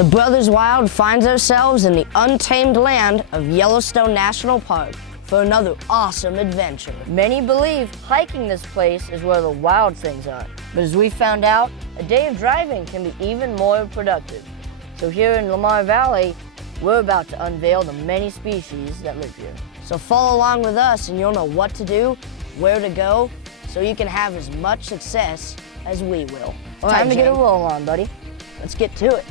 The Brothers Wild finds ourselves in the untamed land of Yellowstone National Park for another awesome adventure. Many believe hiking this place is where the wild things are, but as we found out, a day of driving can be even more productive. So here in Lamar Valley, we're about to unveil the many species that live here. So follow along with us and you'll know what to do, where to go, so you can have as much success as we will. Time to get a roll on, buddy. Let's get to it.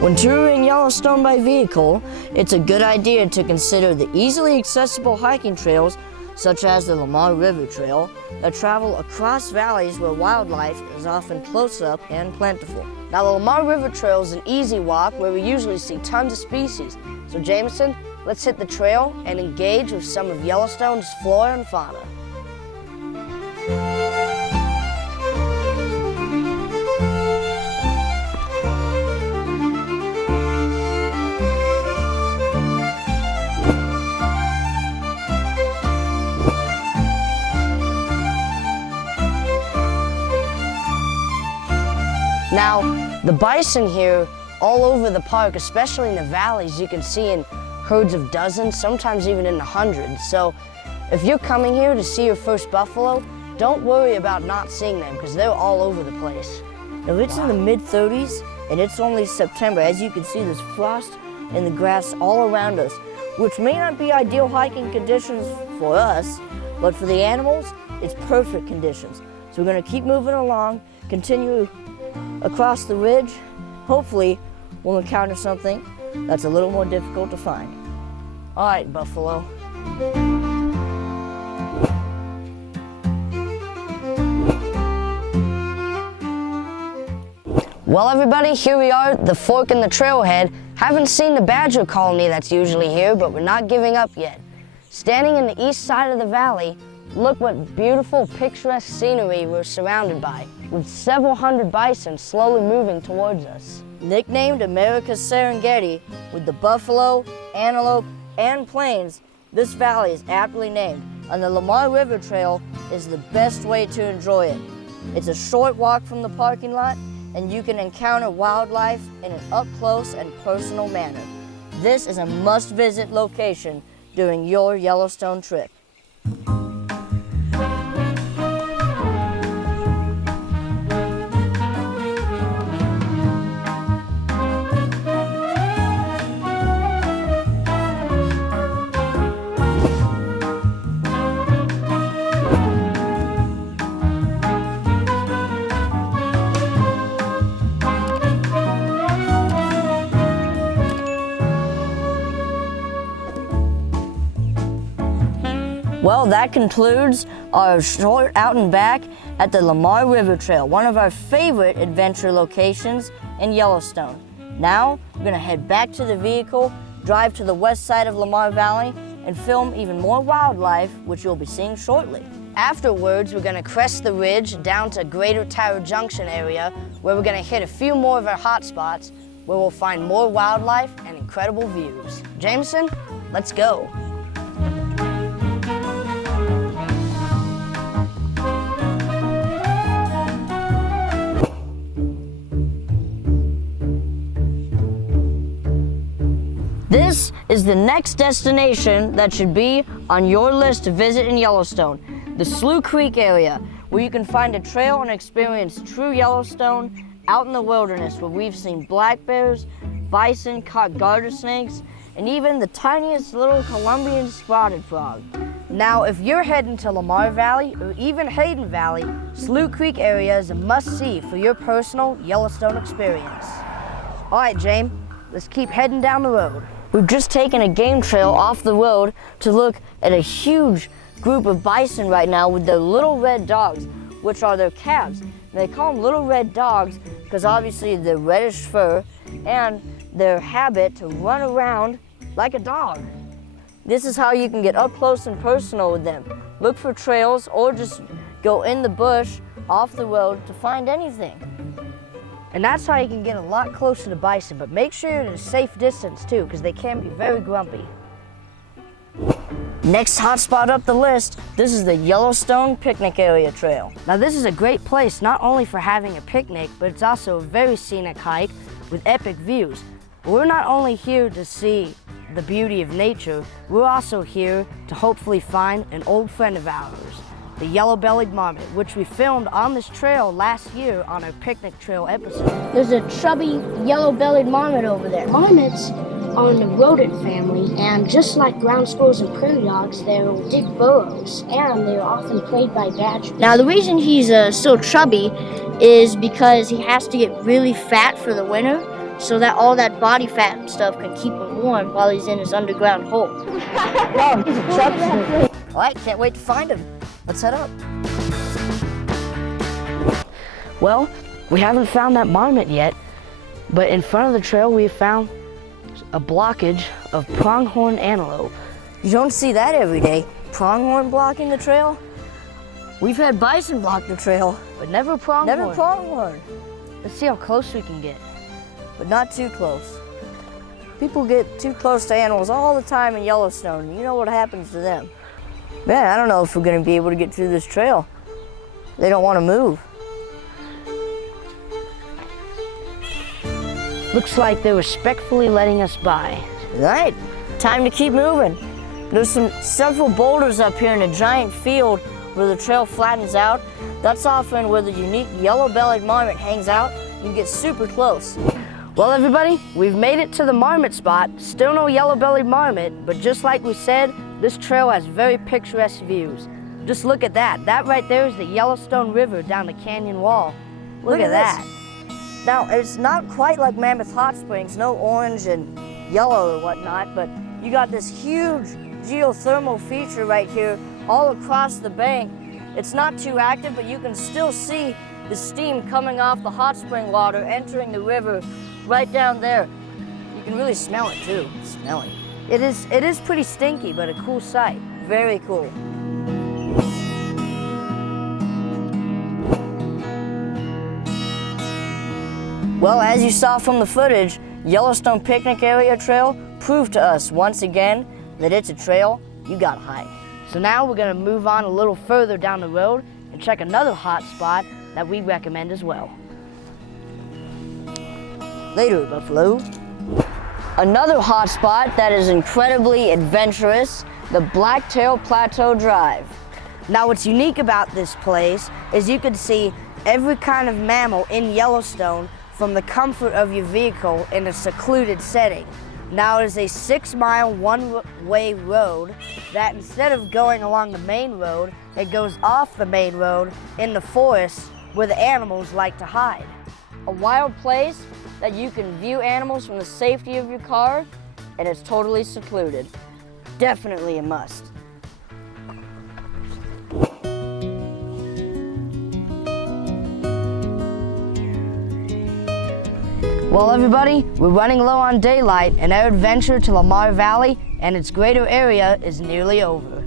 When touring Yellowstone by vehicle, it's a good idea to consider the easily accessible hiking trails such as the Lamar River Trail that travel across valleys where wildlife is often close up and plentiful. Now the Lamar River Trail is an easy walk where we usually see tons of species. So Jameson, let's hit the trail and engage with some of Yellowstone's flora and fauna. Now, the bison here all over the park, especially in the valleys, you can see in herds of dozens, sometimes even in the hundreds. So if you're coming here to see your first buffalo, don't worry about not seeing them because they're all over the place. Now it's in the mid-30s and it's only September. As you can see, there's frost in the grass all around us, which may not be ideal hiking conditions for us, but for the animals, it's perfect conditions. So we're gonna keep moving along, continue across the ridge. Hopefully, we'll encounter something that's a little more difficult to find. All right, buffalo. Well, everybody, here we are at the fork in the trailhead. Haven't seen the badger colony that's usually here, but we're not giving up yet. Standing in the east side of the valley, look what beautiful, picturesque scenery we're surrounded by, with several hundred bison slowly moving towards us. Nicknamed America's Serengeti, with the buffalo, antelope, and plains, this valley is aptly named, and the Lamar River Trail is the best way to enjoy it. It's a short walk from the parking lot, and you can encounter wildlife in an up-close and personal manner. This is a must-visit location during your Yellowstone trip. Well, that concludes our short out and back at the Lamar River Trail, one of our favorite adventure locations in Yellowstone. Now, we're gonna head back to the vehicle, drive to the west side of Lamar Valley, and film even more wildlife, which you'll be seeing shortly. Afterwards, we're gonna crest the ridge down to Greater Tower Junction area, where we're gonna hit a few more of our hot spots, where we'll find more wildlife and incredible views. Jameson, let's go. This is the next destination that should be on your list to visit in Yellowstone, the Slough Creek area, where you can find a trail and experience true Yellowstone out in the wilderness, where we've seen black bears, bison, caught garter snakes, and even the tiniest little Colombian spotted frog. Now, if you're heading to Lamar Valley or even Hayden Valley, Slough Creek area is a must-see for your personal Yellowstone experience. All right, James, let's keep heading down the road. We've just taken a game trail off the road to look at a huge group of bison right now with their little red dogs, which are their calves. And they call them little red dogs because obviously they're reddish fur and their habit to run around like a dog. This is how you can get up close and personal with them. look for trails, or just go in the bush off the road to find anything. And that's how you can get a lot closer to bison, but make sure you're at a safe distance too, because they can be very grumpy. Next hotspot up the list, this is the Yellowstone Picnic Area Trail. Now this is a great place not only for having a picnic, but it's also a very scenic hike with epic views. We're not only here to see the beauty of nature, we're also here to hopefully find an old friend of ours, the yellow-bellied marmot, which we filmed on this trail last year on our picnic trail episode. There's a chubby yellow-bellied marmot over there. Marmots are in the rodent family, and just like ground squirrels and prairie dogs, they'll dig burrows, and they're often preyed by badgers. Now, the reason he's so chubby is because he has to get really fat for the winter, so that all that body fat and stuff can keep him warm while he's in his underground hole. Wow, he's a chubster. All right, can't wait to find him. Let's head up. Well, we haven't found that marmot yet, but in front of the trail we found a blockage of pronghorn antelope. You don't see that every day. Pronghorn blocking the trail? We've had bison block the trail, But never pronghorn. never pronghorn. Let's see how close we can get. But not too close. People get too close to animals all the time in Yellowstone. You know what happens to them. Man, I don't know if we're gonna be able to get through this trail. They don't want to move. Looks like they're respectfully letting us by. All right, time to keep moving. There's several boulders up here in a giant field where the trail flattens out. That's often where the unique yellow-bellied marmot hangs out. You can get super close. Well, everybody, we've made it to the marmot spot. Still no yellow-bellied marmot, but just like we said, this trail has very picturesque views. Just look at that. That right there is the Yellowstone River down the canyon wall. Look at that. Now, it's not quite like Mammoth Hot Springs, no orange and yellow or whatnot, but you got this huge geothermal feature right here all across the bank. It's not too active, but you can still see the steam coming off the hot spring water entering the river right down there. You can really smell it too. It's smelly. It is pretty stinky, but a cool sight. Very cool. Well, as you saw from the footage, Yellowstone Picnic Area Trail proved to us once again that it's a trail you gotta hike. So now we're gonna move on a little further down the road and check another hot spot that we recommend as well. Later, Buffalo. Another hot spot that is incredibly adventurous, the Blacktail Plateau Drive. Now what's unique about this place is you can see every kind of mammal in Yellowstone from the comfort of your vehicle in a secluded setting. Now it is a 6-mile one-way road that instead of going along the main road, it goes off the main road in the forest where the animals like to hide. A wild place that you can view animals from the safety of your car, and it's totally secluded. Definitely a must. Well, everybody, we're running low on daylight, and our adventure to Lamar Valley and its greater area is nearly over.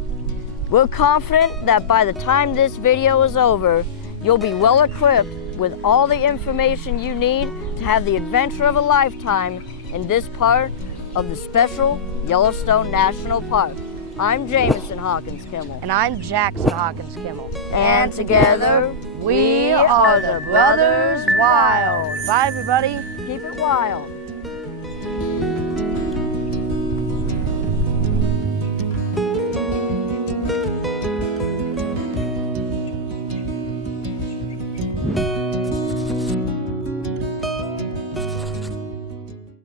We're confident that by the time this video is over, you'll be well equipped with all the information you need to have the adventure of a lifetime in this part of the special Yellowstone National Park. I'm Jameson Hawkins Kimmel. And I'm Jackson Hawkins Kimmel. And together, we are the Brothers Wild. Bye, everybody. Keep it wild.